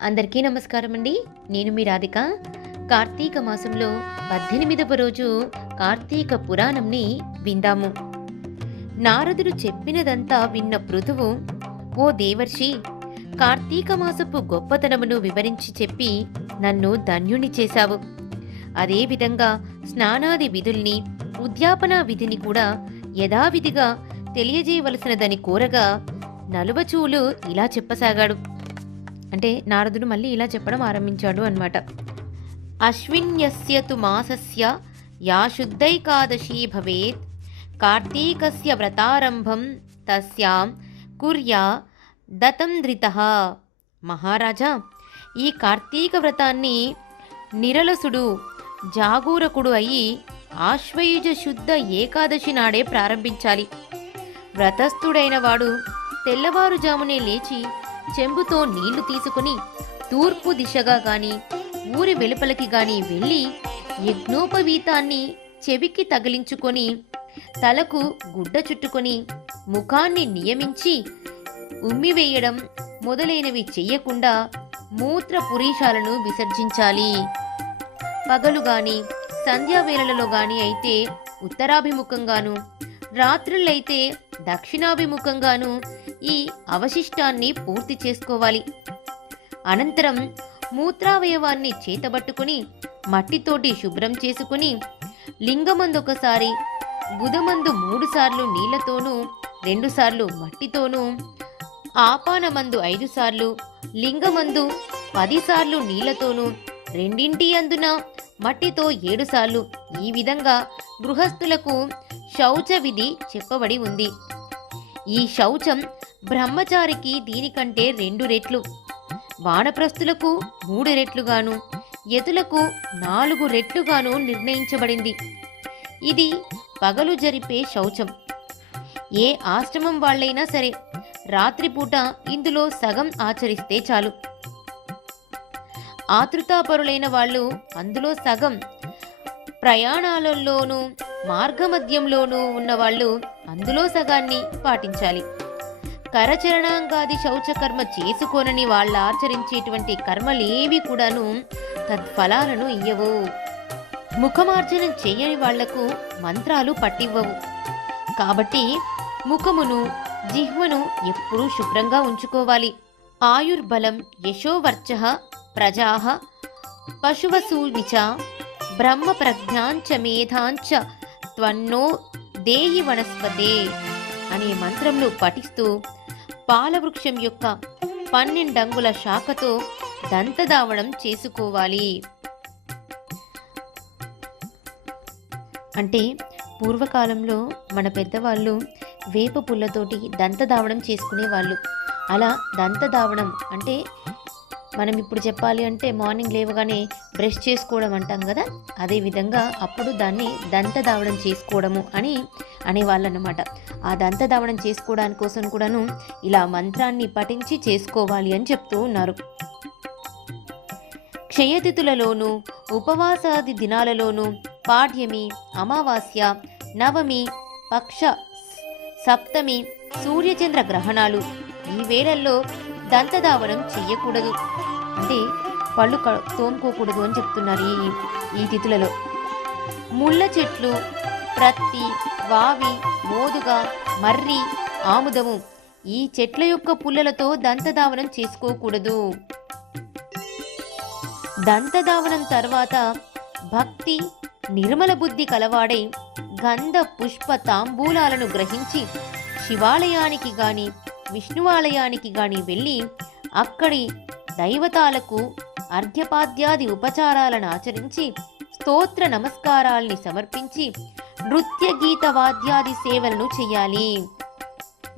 అందరికీ నమస్కారం అండి. నేను మీ రాధిక. కార్తీక మాసంలో 18వ రోజు కార్తీక పురాణంని విందాము. నారదుడు చెప్పినదంతా విన్న పృథువు, ఓ దేవర్షి, కార్తీక మాసపు గొప్పతనమును వివరించి చెప్పి నన్ను ధన్యుని చేశావు. అదేవిధంగా స్నానాది విధుల్ని, ఉద్యాపన విధిని కూడా యథావిధిగా తెలియజేయవలసినదని కోరగా నలువచూలు ఇలా చెప్పసాగాడు. అంటే నారదుడు మళ్ళీ ఇలా చెప్పడం ఆరంభించాడు అన్నమాట. అశ్విన్యస్య తు మాసస్య యా శుద్ధైకాదశీ భవేత్ కార్తీకస్య వ్రతారంభం తస్యాం కుర్యా దతంద్రితః. మహారాజా, ఈ కార్తీక వ్రతాన్ని నిరలసుడు జాగూరకుడు అయి ఆశ్వయుజ శుద్ధ ఏకాదశి నాడే ప్రారంభించాలి. వ్రతస్థుడైన వాడు తెల్లవారుజామునే లేచి చెంబుతో నీళ్లు తీసుకుని తూర్పు దిశగా గాని ఊరి వెలుపలికి గాని వెళ్ళి యజ్ఞోపవీతాన్ని చెవికి తగిలించుకొని తలకు గుడ్డ చుట్టుకొని ముఖాన్ని నియమించి ఉమ్మివేయడం మొదలైనవి చెయ్యకుండా మూత్ర పురీషాలను విసర్జించాలి. పగలు గాని సంధ్యావేళలలో గాని అయితే ఉత్తరాభిముఖంగాను, రాత్రులైతే దక్షిణాభిముఖంగాను ఈ అవశిష్టాన్ని పూర్తి చేసుకోవాలి. అనంతరం మూత్రావయవాన్ని చేతబట్టుకుని మట్టితోటి శుభ్రం చేసుకుని లింగమందు ఒకసారి, బుధమందు 3 సార్లు నీళ్లతోనూ 2 సార్లు మట్టితోనూ, ఆపానమందు 5 సార్లు, లింగమందు 10 సార్లు నీళ్లతోనూ, రెండింటి అందున మట్టితో 7 సార్లు, ఈ విధంగా గృహస్థులకు శౌచ విధి చెప్పబడి ఉంది. ఈ శౌచం బ్రహ్మచారికి దీనికంటే 2 రెట్లు, వానప్రస్థులకు 3 రెట్లుగాను, యతులకు 4 రెట్లుగాను నిర్ణయించబడింది. ఇది పగలు జరిపే శౌచం. ఏ ఆశ్రమం వాళ్ళైనా సరే రాత్రిపూట ఇందులో సగం ఆచరిస్తే చాలు. ఆతృతాపరులైన వాళ్ళు అందులో సగం, ప్రయాణాలలోనూ మార్గమధ్యంలోనూ ఉన్నవాళ్ళు అందులో సగాన్ని పాటించాలి. కరచరణాంగాది శౌచకర్మ చేసుకోనని వాళ్ళ ఆచరించేటువంటి కర్మలేవి కూడాను తత్ఫలాలను ఇయ్యవు. ముఖమార్జనం చేయని వాళ్లకు మంత్రాలు పట్టివ్వవు. కాబట్టి ముఖమును, జిహ్వను ఎప్పుడూ శుభ్రంగా ఉంచుకోవాలి. ఆయుర్బలం యశోవర్చ ప్రజాః పశువసూనిచ బ్రహ్మ ప్రజ్ఞాంచ మేధాంచ త్వన్నో దేహి వనస్పతే అనే మంత్రంను పఠిస్తూ పాలవృక్షం యొక్క 12 అంగుళ శాఖతో దంతధావనం చేసుకోవాలి. అంటే పూర్వకాలంలో మన పెద్దవాళ్ళు వేప పుల్లతోటి దంతధావనం చేసుకునేవాళ్ళు. అలా దంతధావనం అంటే మనం ఇప్పుడు చెప్పాలి అంటే మార్నింగ్ లేవగానే బ్రష్ చేసుకోవడం అంటాం కదా, అదేవిధంగా అప్పుడు దాన్ని దంతధావనం చేసుకోవడము అని అనేవాళ్ళన్నమాట. ఆ దంతధావనం చేసుకోవడానికి కోసం కూడాను ఇలా మంత్రాన్ని పఠించి చేసుకోవాలి అని చెప్తూ ఉన్నారు. క్షయతిథులలోనూ ఉపవాసాది దినాలలోనూ పాడ్యమి, అమావాస్య, నవమి, పక్ష, సప్తమి, సూర్యచంద్ర గ్రహణాలు ఈ వేళల్లో దంతధావనం చెయ్యకూడదు. అంటే పళ్ళు తోముకోకూడదు అని చెప్తున్నారు ఈ తిథులలో. ముళ్ళ చెట్లు, ప్రత్తి, వావి, మోదుగ, మర్రి, ఆముదము ఈ చెట్ల యొక్క పుల్లలతో దంతధావనం చేసుకోకూడదు. దంతధావనం తర్వాత భక్తి నిర్మల బుద్ధి కలవాడై గంధ పుష్ప తాంబూలాలను గ్రహించి శివాలయానికి గాని విష్ణువాలయానికి గాని వెళ్ళి అక్కడి దైవతాలకు అర్ఘ్యపాద్యాది ఉపచారాలను ఆచరించి స్తోత్ర నమస్కారాల్ని సమర్పించి నృత్య గీత వాద్యాది సేవలను చెయ్యాలి.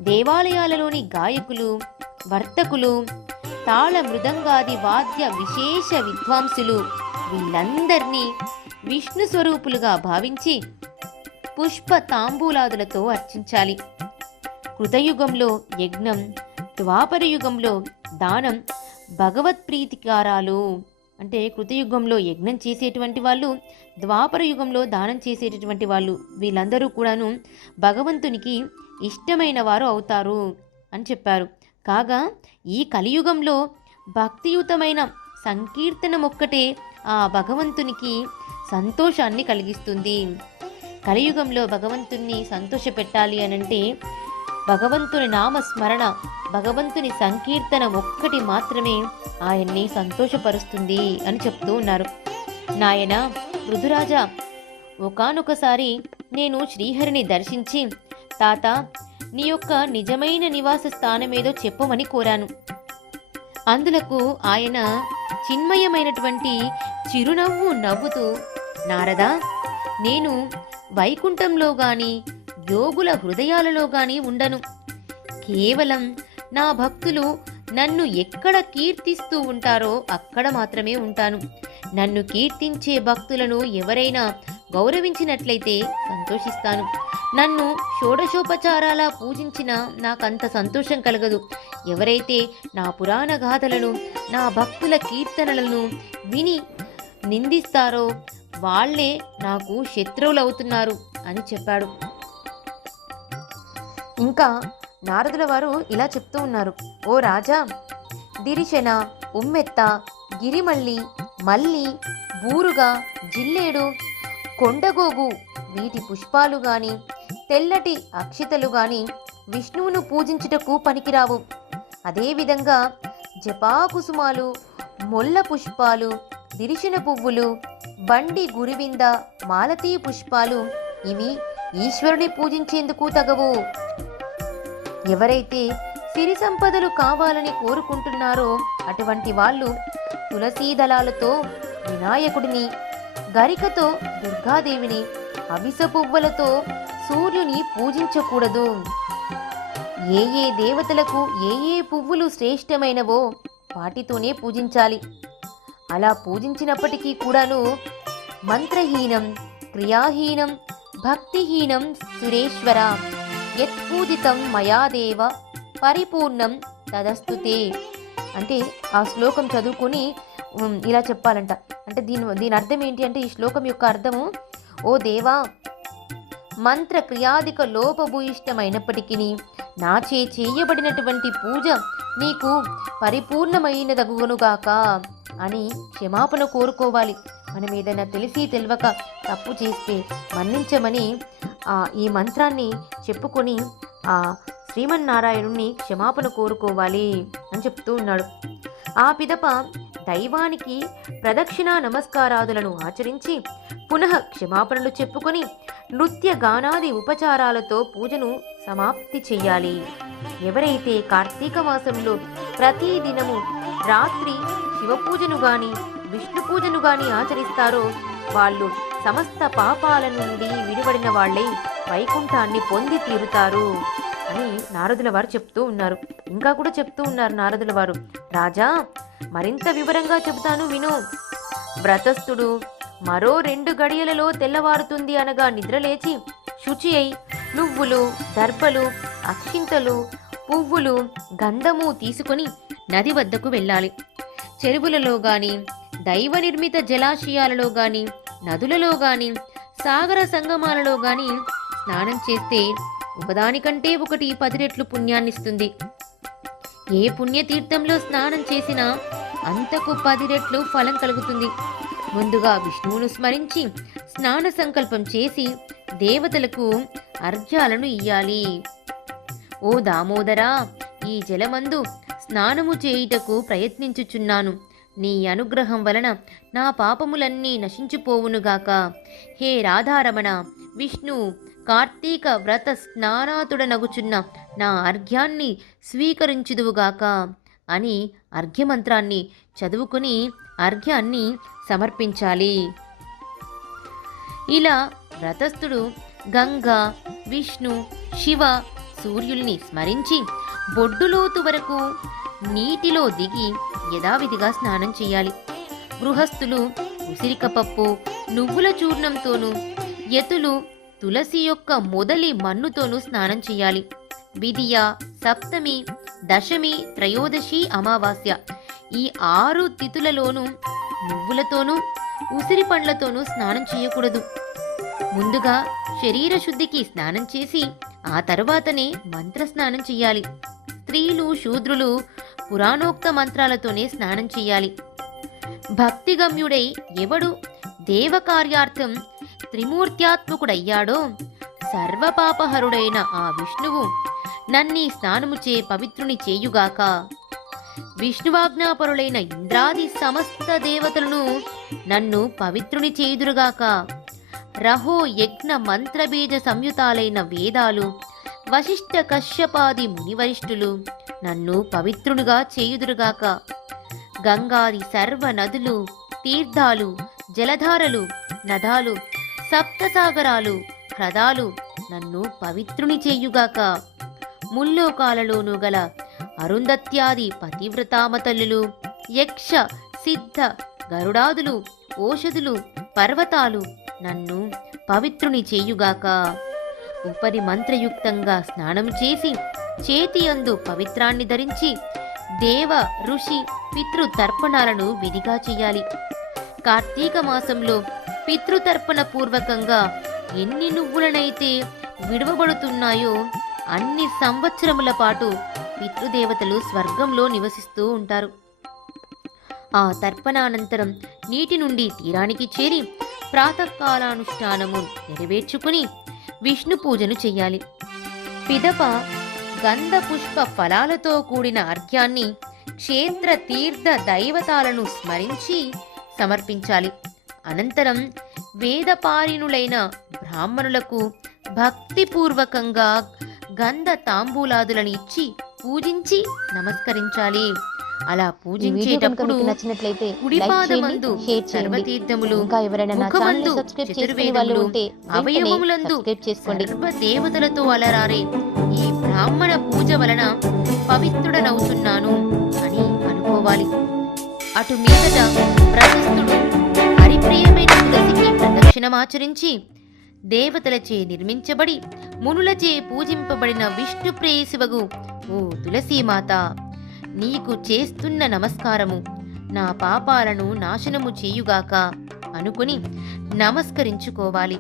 దేవాలయాలలోని గాయకులు, వర్తకులు, తాళ మృదంగాది వాద్య విశేష విద్వాంసులు వీళ్ళందరినీ విష్ణు స్వరూపులుగా భావించి పుష్ప తాంబూలాదులతో అర్చించాలి. కృతయుగంలో యజ్ఞం, ద్వాపర యుగంలో దానం భగవత్ప్రీతికారాలు. అంటే కృతయుగంలో యజ్ఞం చేసేటువంటి వాళ్ళు, ద్వాపర యుగంలో దానం చేసేటటువంటి వాళ్ళు వీళ్ళందరూ కూడాను భగవంతునికి ఇష్టమైన వారు అవుతారు అని చెప్పారు. కాగా ఈ కలియుగంలో భక్తియుతమైన సంకీర్తనమొక్కటే ఆ భగవంతునికి సంతోషాన్ని కలిగిస్తుంది. కలియుగంలో భగవంతుణ్ణి సంతోషపెట్టాలి అనంటే భగవంతుని నామస్మరణ, భగవంతుని సంకీర్తనం ఒక్కటి మాత్రమే ఆయన్ని సంతోషపరుస్తుంది అని చెప్తూ ఉన్నారు. నాయన ఋతురాజా, ఒకానొకసారి నేను శ్రీహరిని దర్శించి, తాత నీ యొక్క నిజమైన నివాస స్థానమేదో చెప్పమని కోరాను. అందులకు ఆయన చిన్మయమైనటువంటి చిరునవ్వు నవ్వుతూ, నారదా, నేను వైకుంఠంలో గాని యోగుల హృదయాలలో గాని ఉండను. కేవలం నా భక్తులు నన్ను ఎక్కడ కీర్తిస్తూ ఉంటారో అక్కడ మాత్రమే ఉంటాను. నన్ను కీర్తించే భక్తులను ఎవరైనా గౌరవించినట్లయితే సంతోషిస్తాను. నన్ను షోడశోపచారాల పూజించినా నాకంత సంతోషం కలగదు. ఎవరైతే నా పురాణ గాథలను, నా భక్తుల కీర్తనలను విని నిందిస్తారో వాళ్లే నాకు శత్రువులవుతున్నారు అని చెప్పాడు. ఇంకా నారదుల వారు ఇలా చెప్తూ ఉన్నారు. ఓ రాజా, దిరిశన, ఉమ్మెత్త, గిరిమల్లి, మల్లి, బూరుగా, జిల్లేడు, కొండగోగు వీటి పుష్పాలు గాని, తెల్లటి అక్షితలు గాని విష్ణువును పూజించుటకు పనికిరావు. అదేవిధంగా జపాకుసుమాలు, మొల్ల పుష్పాలు, దిరిశన పువ్వులు, బండి గురివింద, మాలతీ పుష్పాలు ఇవి ఈశ్వరుని పూజించేందుకు తగవు. ఎవరైతే సిరి సంపదలు కావాలని కోరుకుంటున్నారో అటువంటి వాళ్ళు తులసీ దళాలతో వినాయకుడిని, గరికతో దుర్గాదేవిని, అవిస పువ్వులతో సూర్యుని పూజించకూడదు. ఏ ఏ దేవతలకు ఏ ఏ పువ్వులు శ్రేష్టమైనవో వాటితోనే పూజించాలి. అలా పూజించినప్పటికీ కూడాను మంత్రహీనం, క్రియాహీనం, భక్తిహీనం సురేశ్వర యత్పూజితం మయాదేవ పరిపూర్ణం తదస్తుతే. అంటే ఆ శ్లోకం చదువుకొని ఇలా చెప్పాలంట. అంటే దీని అర్థం ఏంటి అంటే, ఈ శ్లోకం యొక్క అర్థము, ఓ దేవా, మంత్ర క్రియాధిక లోపభూయిష్టమైనప్పటికీ నాచే చేయబడినటువంటి పూజ నీకు పరిపూర్ణమైనదగునుగాక అని క్షమాపణ కోరుకోవాలి. మనం ఏదైనా తెలిసి తెలియక తప్పు చేస్తే మన్నించమని ఈ మంత్రాన్ని చెప్పుకొని ఆ శ్రీమన్నారాయణుణ్ణి క్షమాపణ కోరుకోవాలి అని చెప్తూ ఉన్నాడు. ఆ పిదప దైవానికి ప్రదక్షిణా నమస్కారాదులను ఆచరించి పునః క్షమాపణలు చెప్పుకొని నృత్య గానాది ఉపచారాలతో పూజను సమాప్తి చెయ్యాలి. ఎవరైతే కార్తీక మాసంలో ప్రతి దినము రాత్రి శివపూజను గాని విష్ణు పూజను గాని ఆచరిస్తారో వాళ్ళు సమస్త పాపాల నుండి విడిపడిన వాళ్లై వైకుంఠాన్ని పొంది తీరుతారు అని నారదుల వారు చెప్తూ ఉన్నారు. ఇంకా కూడా చెప్తూ ఉన్నారు నారదుల వారు, రాజా మరింత వివరంగా చెబుతాను విను. వ్రతస్థుడు మరో 2 గడియలలో తెల్లవారుతుంది అనగా నిద్రలేచి శుచి అయి నువ్వులు, దర్భలు, అక్షింతలు, పువ్వులు, గంధము తీసుకొని నది వద్దకు వెళ్ళాలి. చెరువులలో గాని, దైవ నిర్మిత జలాశయాలలో గాని, నదులలో గాని, సాగర సంగమాలలో గాని స్నానం చేస్తే ఒకదానికంటే ఒకటి 10 రెట్లు పుణ్యాన్నిస్తుంది. ఏ పుణ్యతీర్థంలో స్నానం చేసినా అంతకు 10 రెట్లు ఫలం కలుగుతుంది. ముందుగా విష్ణువును స్మరించి స్నాన సంకల్పం చేసి దేవతలకు అర్ఘ్యాలను ఇయ్యాలి. ఓ దామోదరా, ఈ జలమందు స్నానము చేయుటకు ప్రయత్నించుచున్నాను. నీ అనుగ్రహం వలన నా పాపములన్నీ నశించిపోవునుగాక. హే రాధారమణ, విష్ణు కార్తీక వ్రత స్నానాతుడనగుచున్న నా అర్ఘ్యాన్ని స్వీకరించుదువుగాక అని అర్ఘ్యమంత్రాన్ని చదువుకుని అర్ఘ్యాన్ని సమర్పించాలి. ఇలా వ్రతస్థుడు గంగా, విష్ణు, శివ, సూర్యుల్ని స్మరించి బొడ్డులోతు వరకు నీటిలో దిగి యథావిధిగా స్నానం చేయాలి. గృహస్థులు ఉసిరికపప్పు, నువ్వుల చూర్ణంతోనూ, యతులు తులసి యొక్క మొదలి మన్నుతోనూ స్నానం చేయాలి. విదియ, సప్తమి, దశమి, త్రయోదశి, అమావాస్య ఈ 6 తిథులలోనూ నువ్వులతోనూ ఉసిరి పండ్లతోనూ స్నానం చేయకూడదు. ముందుగా శరీర శుద్ధికి స్నానం చేసి ఆ తరువాతనే మంత్ర స్నానం చేయాలి. స్త్రీలు, శూద్రులు పురాణోక్త మంత్రాలతోనే స్నానం చేయాలి. భక్తిగమ్యుడై ఎవడు దేవకార్యార్థం త్రిమూర్త్యాత్మకుడయ్యాడో సర్వపాపహరుడైన ఆ విష్ణువు నన్నీ స్నానముచే పవిత్రుని చేయుగాక. విష్ణువాజ్ఞాపరులైన ఇంద్రాది సమస్త దేవతలను నన్ను పవిత్రుని చేయుదురుగాక. రహో యజ్ఞ మంత్రబీజ సంయుతాలైన వేదాలు, వశిష్ఠ కశ్యపాది మునివరిష్ఠులు నన్ను పవిత్రునిగా చేయుదురుగాక. గంగాది సర్వ నదులు, తీర్థాలు, జలధారలు, నదాలు, సప్తసాగరాలు, హ్రదాలు నన్ను పవిత్రుని చేయుగాక. ముల్లోకాలలోనూ గల అరుంధత్యాది పతివ్రతామతల్లులు, యక్ష సిద్ధ గరుడాదులు, ఓషధులు, పర్వతాలు నన్ను పవిత్రుని చేయుగాక. ఉపరి మంత్రయుక్తంగా స్నానం చేసి చేతి అందు పవిత్రాన్ని ధరించి దేవ ఋషి పితృతర్పణాలను విధిగా చేయాలి. కార్తీక మాసంలో పితృతర్పణ పూర్వకంగా ఎన్ని నువ్వులనైతే విడవబడుతున్నాయో అన్ని సంవత్సరముల పాటు పితృదేవతలు స్వర్గంలో నివసిస్తూ ఉంటారు. ఆ తర్పణానంతరం నీటి నుండి తీరానికి చేరి ప్రాతకాలానుష్ఠానము నెరవేర్చుకుని విష్ణు పూజను చెయ్యాలి. పిదప గంధ పుష్ప ఫలాలతో కూడిన అర్ఘ్యాన్ని క్షేత్ర తీర్థ దైవతాలను స్మరించి సమర్పించాలి. అనంతరం వేదపారిణులైన బ్రాహ్మణులకు భక్తిపూర్వకంగా గంధ తాంబూలాదులను ఇచ్చి పూజించి నమస్కరించాలి. అలా పూజించేటప్పుడు కుడిపాదమందు సర్వతీర్థములు, ముఖమందు చతుర్వేదములు, అవయవములందు సర్వదేవతలతో అలరారే ఈ బ్రాహ్మణ పూజ వలన పవిత్రుడనవుతున్నాను అని అనుకోవాలి. అటు మీదట ప్రశస్తుడు హరిప్రియమైన తులసికి ప్రదక్షిణమాచరించి దేవతలచే నిర్మించబడి మునులచే పూజింపబడిన విష్ణు ప్రేయసివగు ఓ తులసీమాత, నీకు చేస్తున్న నమస్కారము నా పాపాలను నాశనము చేయుగాక అనుకుని నమస్కరించుకోవాలి.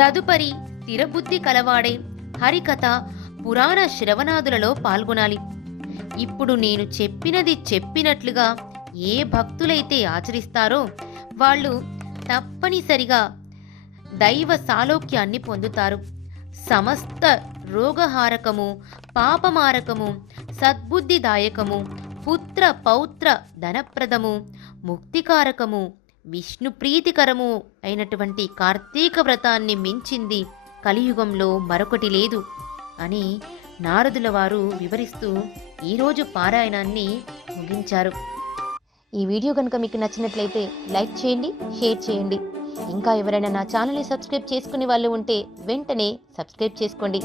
తదుపరి స్థిరబుద్ధి కలవాడే హరికథ పురాణ శ్రవణాదులలో పాల్గొనాలి. ఇప్పుడు నేను చెప్పినది చెప్పినట్లుగా ఏ భక్తులైతే ఆచరిస్తారో వాళ్ళు తప్పనిసరిగా దైవ సాలోక్యాన్ని పొందుతారు. సమస్త రోగహారకము, పాపమారకము, సద్బుద్ధిదాయకము, పుత్ర పౌత్ర ధనప్రదము, ముక్తికారకము, విష్ణు ప్రీతికరము అయినటువంటి కార్తీక వ్రతాన్ని మించింది కలియుగంలో మరొకటి లేదు అని నారదుల వారు వివరిస్తూ ఈరోజు పారాయణాన్ని ముగించారు. ఈ వీడియో కనుక మీకు నచ్చినట్లయితే లైక్ చేయండి, షేర్ చేయండి. ఇంకా ఎవరైనా నా ఛానల్ని సబ్స్క్రైబ్ చేసుకునే వాళ్ళు ఉంటే వెంటనే సబ్స్క్రైబ్ చేసుకోండి.